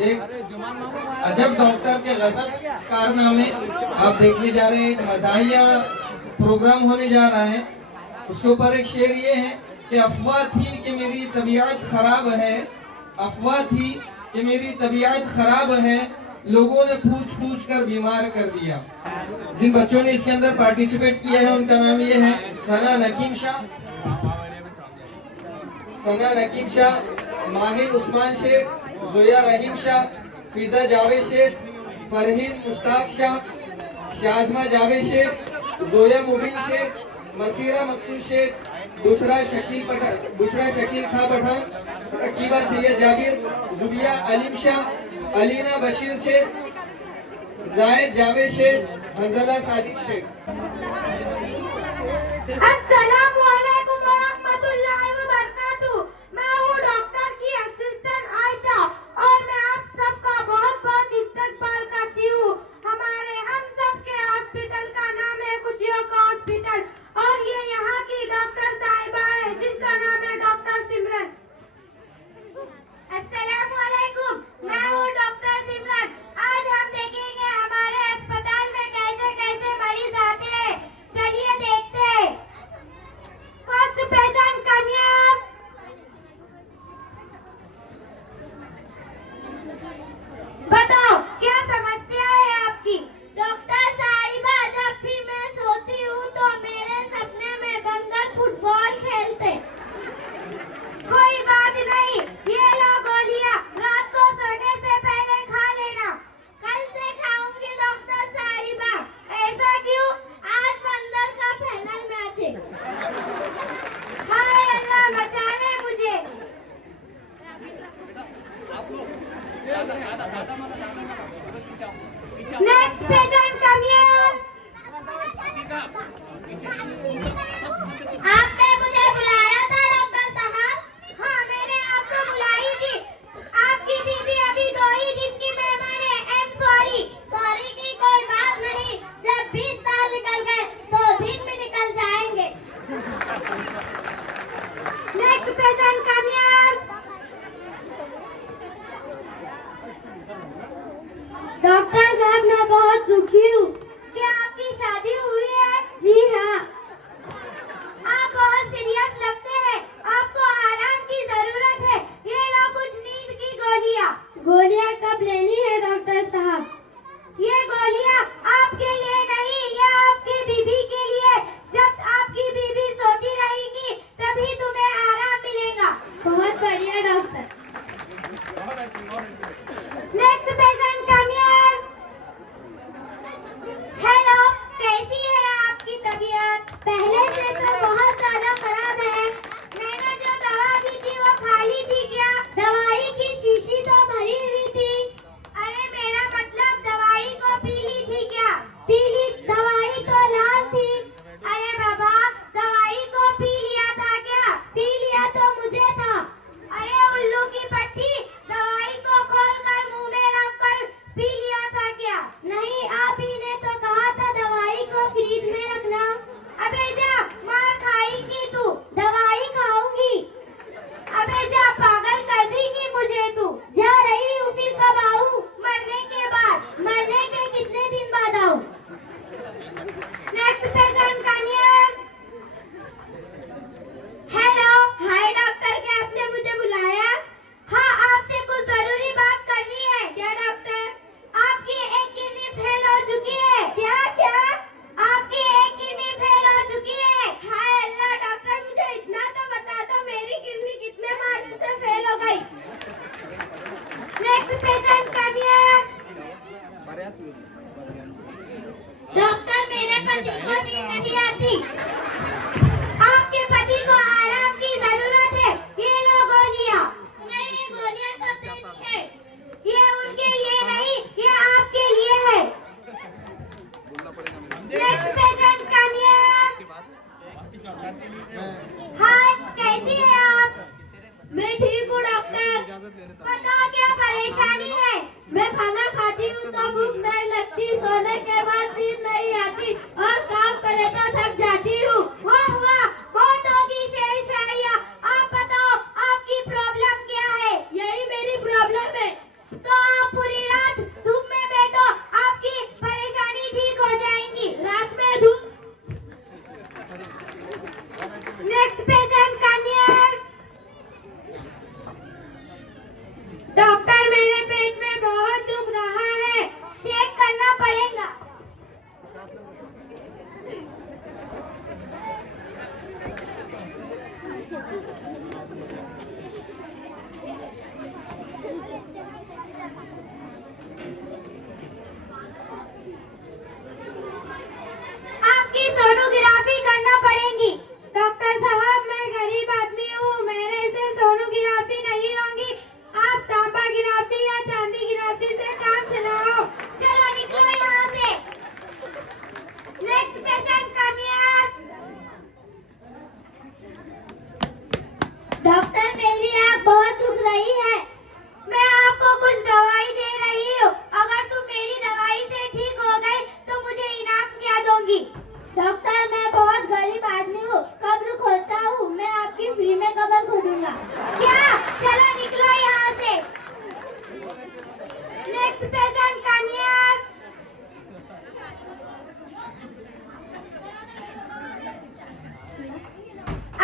एक अजब डॉक्टर के गजब कारनामे आप देखने जा रहे हैं। एक मज़ाहिया प्रोग्राम होने जा रहा है। उसके ऊपर एक शेर ये है कि अफवाह थी कि मेरी तबीयत खराब है, अफवाह थी कि मेरी तबीयत खराब है, लोगों ने पूछ पूछ कर बीमार कर दिया। जिन बच्चों ने इसके अंदर पार्टिसिपेट किया है उनका नाम ये है सना नकीम शाह, सना नकीम शाह, माहिर उस्मान शेख, जोया रहीम शाह, फिजा जावेद शेख, फरहीन मुश्ताक शाह, शाजमा जावेद शेख, जोया मुबीन शेख, मसीरा मकसूद शेख, बुशरा शकील खा पठान, रकीबा सैयद जाबिर, जुबिया अलीम शाह, अलीना बशीर शेख, जायद जावेद शेख, हंजला सादिक शेख। अस्सलामु अलैकुम व रहमतुल्लाहि व बरकातुहू। मैं हूँ डॉक्टर की असिस्टेंट आयशा और मैं आप सबका बहुत बहुत इस्तकबाल करती हूँ। हमारे हम सब के हॉस्पिटल का नाम है खुशियों का हॉस्पिटल और ये यहाँ की डॉक्टर साहिबा है जिनका नाम है डॉक्टर सिमरन। अस्सलामु अलैकुम, मैं हूँ डॉक्टर सिमरन। आज हम देखेंगे हमारे अस्पताल में कैसे कैसे मरीज आते हैं। चलिए देखते हैं। First patient come here. बताओ क्या समस्या है आपकी? डॉक्टर साहिबा, जब भी मैं सोती हूँ तो मेरे सपने में बंदर फुटबॉल खेलते। कोई बात नहीं, ये लो गोलियां, रात को सोने से पहले खा लेना। कल से खाऊंगी डॉक्टर साहिबा। ऐसा क्यों? आज बंदर का फाइनल मैच है। हाय अल्लाह, बचा ले मुझे। Next patient come here. आपने मुझे बुलाया था डॉक्टर साहब? हाँ, मैंने आपको बुलाई थी। आपकी बीवी अभी 2 ही दिन की मेहमान है। एंड सॉरी, सॉरी की कोई बात नहीं। जब 20 साल निकल गए तो दिन भी निकल जाएंगे। Next patient come here. Doctor साहब, मैं बहुत दुखी हूँ। क्या आपकी शादी हुई है? जी हाँ। आप बहुत सीरियस लगते हैं। आपको आराम की जरूरत है। ये लो कुछ नींद की गोलियाँ। गोलियाँ कब लेनी है डॉक्टर साहब? ये गोलियाँ आपके लिए नहीं, ये आपकी बीवी के लिए। जब आपकी बीवी सोती रहेगी तभी तुम्हें आराम मिलेगा। बहुत बढ़िया doctor. Next patient come here. Hello, कैसी है आपकी तबीयत? पहले से तो बहुत ज्यादा खराब है। मैंने जो दवा दी थी वो खा ली थी क्या? दवाई की शीशी तो भरी हुई थी। Next patient, come here.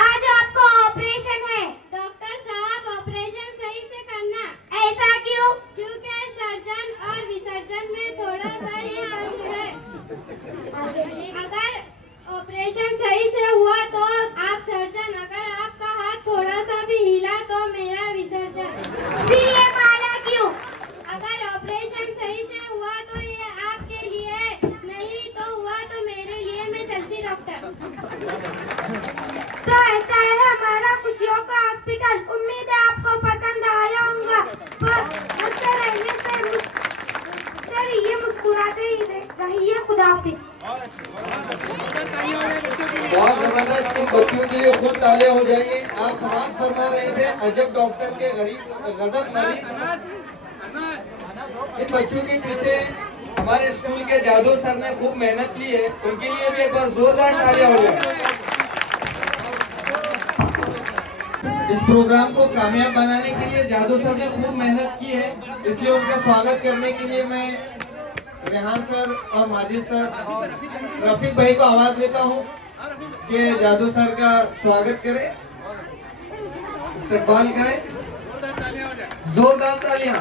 आज आपको ऑपरेशन है। डॉक्टर साहब, ऑपरेशन सही से करना। ऐसा क्यों? क्योंकि सर्जन और विसर्जन में थोड़ा सा ही अंतर है। अगर ऑपरेशन सही से हुआ तो आप सर्जन, अगर आपका हाथ थोड़ा सा भी हिला तो मेरा विसर्जन। फिर ये माला क्यों? अगर ऑपरेशन सही से हुआ तो ये आपके लिए, नहीं तो हुआ तो मेरे लिए। मैं चलती डॉक्टर। तो ऐसा है हमारा खुशियों का हॉस्पिटल। उम्मीद है आपको पसंद आया होगा। पर मुझसे रहिए, मुस्कुराते ही रहिए। खुदा हाफिज। बहुत जबरदस्त। इन बच्चों के लिए खूब तालियां हो जाइए। आप समाज फरमा रहे थे अजब डॉक्टर के गजब मरीज। इन बच्चों के पीछे हमारे स्कूल के जादू सर ने खूब मेहनत की है। उनके लिए भी एक बार जोरदार तालियां हो जाए। इस प्रोग्राम को कामयाब बनाने के लिए जादू सर ने खूब मेहनत की है, इसलिए उनका स्वागत करने के लिए मैं रेहान सर और माजिद सर, रफीक भाई को आवाज देता हूँ कि जादू सर का स्वागत करें, इस्तकबाल करें। जोरदार तालियां।